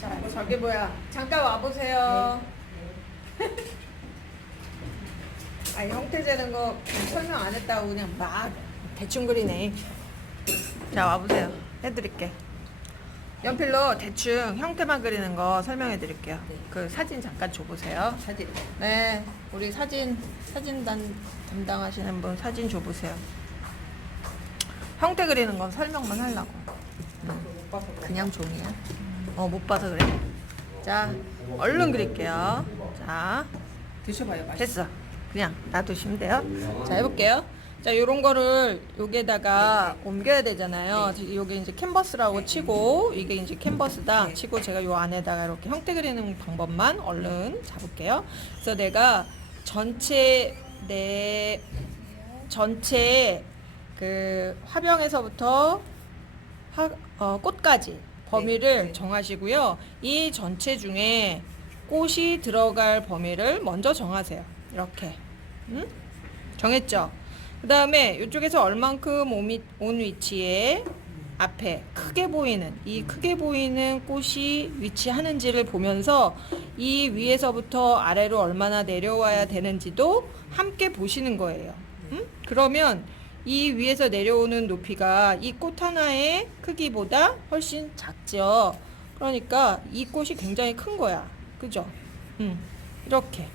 자, 저기 뭐야. 잠깐 와보세요. 아, 형태 재는 거 설명 안 했다고 그냥 막 대충 그리네. 자, 와보세요. 해드릴게. 연필로 대충 형태만 그리는 거 설명해 드릴게요. 네. 그 사진 잠깐 줘보세요. 사진. 네, 우리 사진 담당하시는 분 사진 줘보세요. 형태 그리는 건 설명만 하려고. 못 봐서 그래. 그냥 종이야. 못 봐서 그래. 자, 얼른 그릴게요. 자, 드셔봐요. 맛있어. 됐어. 그냥 놔두시면 돼요. 자, 해볼게요. 자, 요런 거를 여기에다가 옮겨야 되잖아요. 요게 이제 캔버스라고 치고, 이게 이제 캔버스다 치고, 제가 요 안에다가 이렇게 형태 그리는 방법만 얼른 잡을게요. 그래서 내가 전체 그 화병에서부터 꽃까지 범위를 네. 정하시고요. 이 전체 중에 꽃이 들어갈 범위를 먼저 정하세요. 이렇게. 정했죠? 그 다음에 이쪽에서 얼만큼 온 위치에 앞에 크게 보이는, 이 크게 보이는 꽃이 위치하는지를 보면서 이 위에서부터 아래로 얼마나 내려와야 되는지도 함께 보시는 거예요. 그러면 이 위에서 내려오는 높이가 이 꽃 하나의 크기보다 훨씬 작죠. 그러니까 이 꽃이 굉장히 큰 거야. 그죠? 이렇게.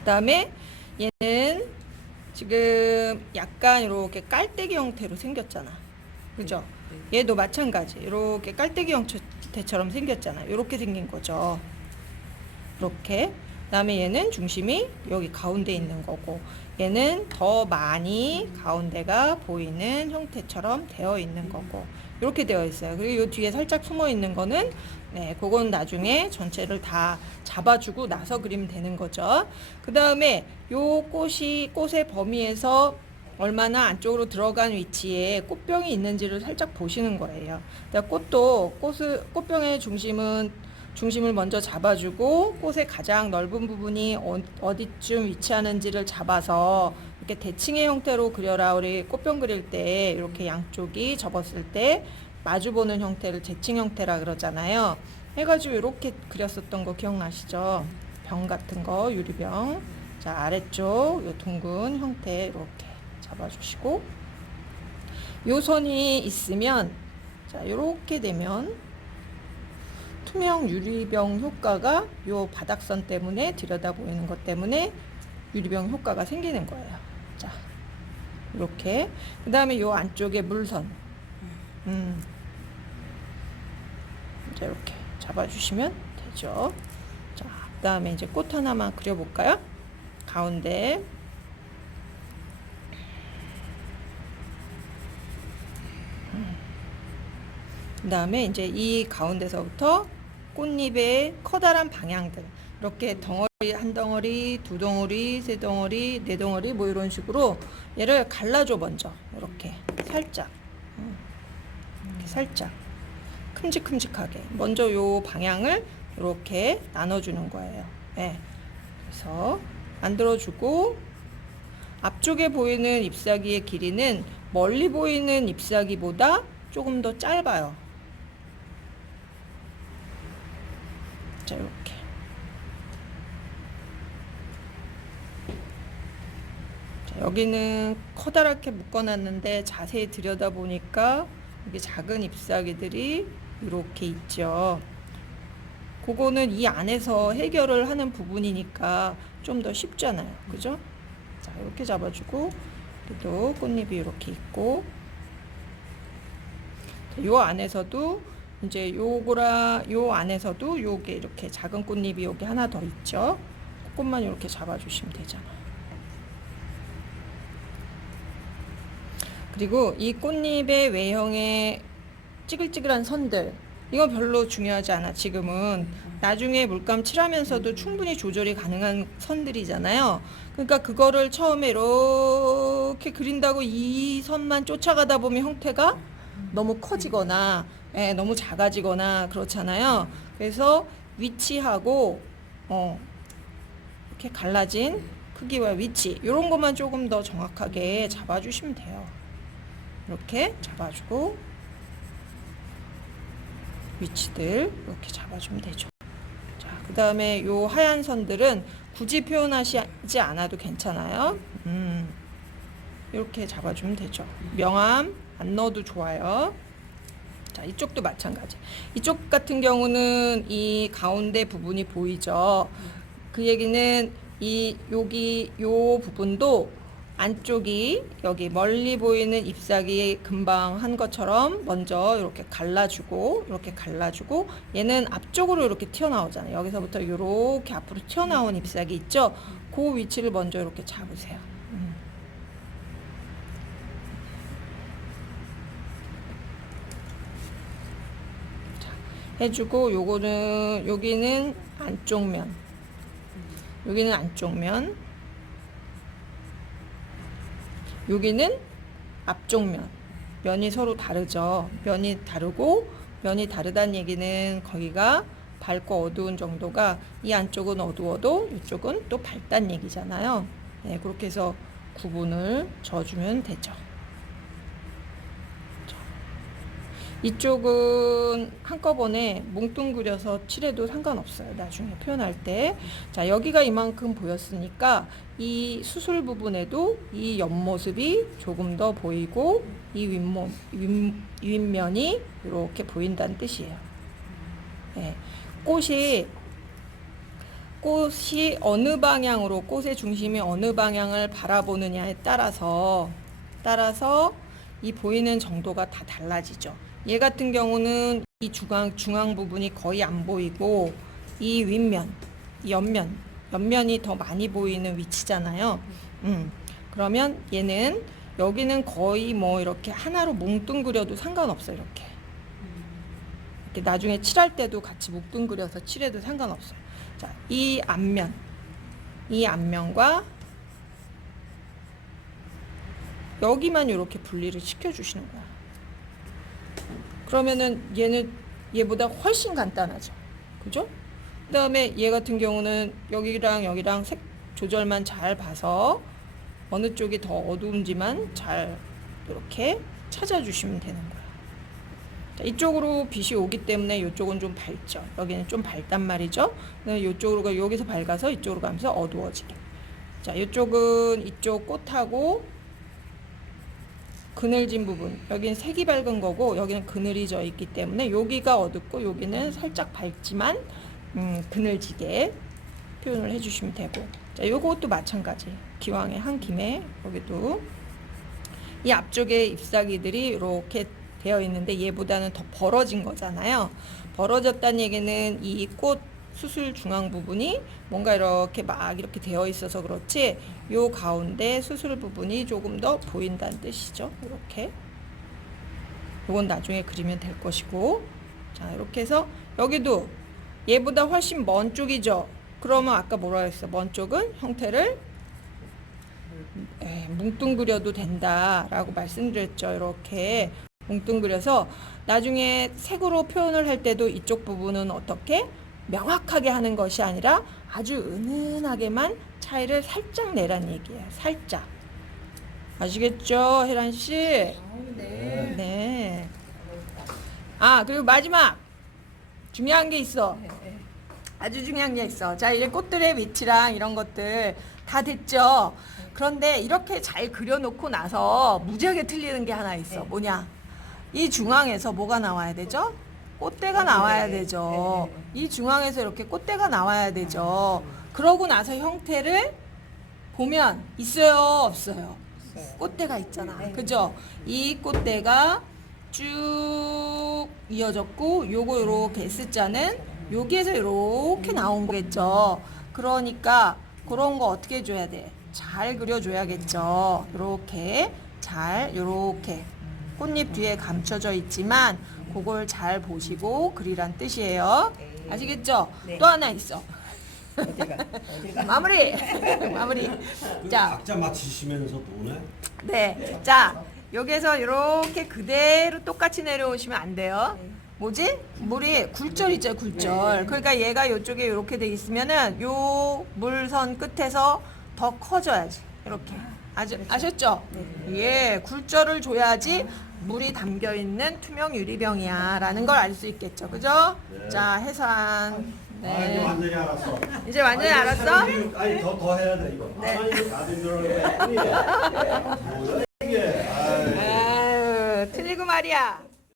그 다음에 얘는 지금 약간 이렇게 깔때기 형태로 생겼잖아. 그죠? 얘도 마찬가지. 이렇게 깔때기 형태처럼 생겼잖아. 이렇게 생긴 거죠. 이렇게. 그다음에 얘는 중심이 여기 가운데 있는 거고, 얘는 더 많이 가운데가 보이는 형태처럼 되어 있는 거고, 이렇게 되어 있어요. 그리고 이 뒤에 살짝 숨어 있는 거는 그건 나중에 전체를 다 잡아주고 나서 그리면 되는 거죠. 그 다음에 요 꽃의 범위에서 얼마나 안쪽으로 들어간 위치에 꽃병이 있는지를 살짝 보시는 거예요. 꽃병의 중심을 먼저 잡아주고, 꽃의 가장 넓은 부분이 어디쯤 위치하는지를 잡아서 이렇게 대칭의 형태로 그려라. 우리 꽃병 그릴 때 이렇게 양쪽이 접었을 때 마주보는 형태를 대칭 형태라 그러잖아요. 해가지고 이렇게 그렸었던 거 기억나시죠? 병 같은 거, 유리병. 자, 아래쪽 요 둥근 형태 이렇게 잡아주시고, 요 선이 있으면, 자, 이렇게 되면 투명 유리병 효과가 요 바닥선 때문에, 들여다 보이는 것 때문에 유리병 효과가 생기는 거예요. 자, 이렇게. 그 다음에 요 안쪽에 물선. 자, 이렇게 잡아주시면 되죠. 자, 그 다음에 이제 꽃 하나만 그려볼까요? 가운데. 그 다음에 이제 이 가운데서부터 꽃잎의 커다란 방향들, 이렇게 덩어리, 한 덩어리, 두 덩어리, 세 덩어리, 네 덩어리, 뭐 이런 식으로 얘를 갈라줘. 먼저 이렇게 살짝, 이렇게 살짝 큼직큼직하게 먼저 요 방향을 이렇게 나눠주는 거예요. 네. 그래서 만들어주고, 앞쪽에 보이는 잎사귀의 길이는 멀리 보이는 잎사귀보다 조금 더 짧아요. 자, 이렇게. 자, 여기는 커다랗게 묶어놨는데 자세히 들여다보니까 이게 작은 잎사귀들이 이렇게 있죠. 그거는 이 안에서 해결을 하는 부분이니까 좀 더 쉽잖아요. 그죠? 자, 이렇게 잡아주고, 또 꽃잎이 이렇게 있고, 요 안에서도 이제 요 안에서도 요게 이렇게 작은 꽃잎이 여기 하나 더 있죠. 그것만 이렇게 잡아주시면 되잖아요. 그리고 이 꽃잎의 외형의 찌글찌글한 선들, 이건 별로 중요하지 않아. 지금은 나중에 물감 칠하면서도 충분히 조절이 가능한 선들이잖아요. 그러니까 그거를 처음에 이렇게 그린다고 이 선만 쫓아가다 보면 형태가 너무 커지거나 너무 작아지거나 그렇잖아요. 그래서 위치하고 이렇게 갈라진 크기와 위치, 이런 것만 조금 더 정확하게 잡아주시면 돼요. 이렇게 잡아주고, 위치들 이렇게 잡아주면 되죠. 자, 그 다음에 요 하얀 선들은 굳이 표현하지 않아도 괜찮아요. 이렇게 잡아주면 되죠. 명암 안 넣어도 좋아요. 자, 이쪽도 마찬가지. 이쪽 같은 경우는 이 가운데 부분이 보이죠. 그 얘기는 여기 요 부분도 안쪽이 여기 멀리 보이는 잎사귀 금방 한 것처럼 먼저 이렇게 갈라주고 얘는 앞쪽으로 이렇게 튀어나오잖아요. 여기서부터 이렇게 앞으로 튀어나온 잎사귀 있죠. 그 위치를 먼저 이렇게 잡으세요. 해주고 여기는 안쪽 면, 여기는 앞쪽 면. 면이 서로 다르죠. 면이 다르다는 얘기는 거기가 밝고 어두운 정도가 이 안쪽은 어두워도 이쪽은 또 밝다는 얘기잖아요. 네, 그렇게 해서 구분을 져주면 되죠. 이쪽은 한꺼번에 뭉뚱그려서 칠해도 상관없어요. 나중에 표현할 때. 자, 여기가 이만큼 보였으니까 이 수술 부분에도 이 옆모습이 조금 더 보이고 이 윗면이 이렇게 보인다는 뜻이에요. 네. 꽃이 어느 방향으로, 꽃의 중심이 어느 방향을 바라보느냐에 따라서 이 보이는 정도가 다 달라지죠. 얘 같은 경우는 이 중앙 부분이 거의 안 보이고 이 윗면, 이 옆면이 더 많이 보이는 위치잖아요. 그러면 얘는 여기는 거의 뭐 이렇게 하나로 뭉뚱그려도 상관없어요. 이렇게 나중에 칠할 때도 같이 뭉뚱그려서 칠해도 상관없어요. 자, 이 앞면과 여기만 이렇게 분리를 시켜주시는 거야. 그러면은 얘보다 훨씬 간단하죠. 그죠? 그 다음에 얘 같은 경우는 여기랑 색 조절만 잘 봐서 어느 쪽이 더 어두운지만 잘 이렇게 찾아주시면 되는 거예요. 자, 이쪽으로 빛이 오기 때문에 이쪽은 좀 밝죠. 여기는 좀 밝단 말이죠. 이쪽으로 여기서 밝아서 이쪽으로 가면서 어두워지게. 자, 이쪽은 이쪽 꽃하고 그늘진 부분, 여기는 색이 밝은 거고 여기는 그늘이 져 있기 때문에 여기가 어둡고 여기는 살짝 밝지만 그늘지게 표현을 해주시면 되고. 자, 요것도 마찬가지. 기왕에 한 김에 여기도 이 앞쪽에 잎사귀들이 이렇게 되어 있는데 얘보다는 더 벌어진 거잖아요. 벌어졌다는 얘기는 이 꽃 수술 중앙 부분이 뭔가 이렇게 막 이렇게 되어 있어서 그렇지 요 가운데 수술 부분이 조금 더 보인다는 뜻이죠. 이렇게 요건 나중에 그리면 될 것이고. 자, 이렇게 해서 여기도 얘보다 훨씬 먼 쪽이죠. 그러면 아까 뭐라 했어? 먼 쪽은 형태를 뭉뚱그려도 된다라고 말씀드렸죠. 이렇게 뭉뚱그려서 나중에 색으로 표현을 할 때도 이쪽 부분은 어떻게 명확하게 하는 것이 아니라 아주 은은하게만 차이를 살짝 내란 얘기예요. 살짝. 아시겠죠, 혜란 씨? 네. 네. 아, 그리고 마지막 중요한 게 있어. 아주 중요한 게 있어. 자, 이제 꽃들의 위치랑 이런 것들 다 됐죠. 그런데 이렇게 잘 그려놓고 나서 무지하게 틀리는 게 하나 있어. 뭐냐? 이 중앙에서 뭐가 나와야 되죠? 꽃대가 나와야 되죠. 이 중앙에서 이렇게 꽃대가 나와야 되죠. 그러고 나서 형태를 보면 있어요, 없어요? 꽃대가 있잖아. 그죠? 이 꽃대가 쭉 이어졌고 요거 요렇게 S자는 여기에서 이렇게 나온 거겠죠. 그러니까 그런 거 어떻게 해줘야 돼? 잘 그려줘야겠죠. 요렇게 잘 요렇게 꽃잎 뒤에 감춰져 있지만 그걸 잘 보시고 그리란 뜻이에요. 아시겠죠? 네. 또 하나 있어. 어디가? 마무리. 자, 각자 맞히시면서 또 오네. 네. 자, 여기서 이렇게 그대로 똑같이 내려오시면 안 돼요. 뭐지? 물이 굴절 있죠, 굴절. 그러니까 얘가 이쪽에 이렇게 돼 있으면은 요 물선 끝에서 더 커져야지. 이렇게. 아셨죠? 예, 굴절을 줘야지 물이 담겨 있는 투명 유리병이야 라는 걸 알 수 있겠죠. 그죠? 네. 자, 해산. 아, 이제 네. 완전히 알았어. 이제 완전히 아니, 알았어? 아니, 더 해야 돼, 이거. 네. 아니, 이거 다 된다는 거야. 뭐야, 이게. 아이. 아유, 틀리고 말이야.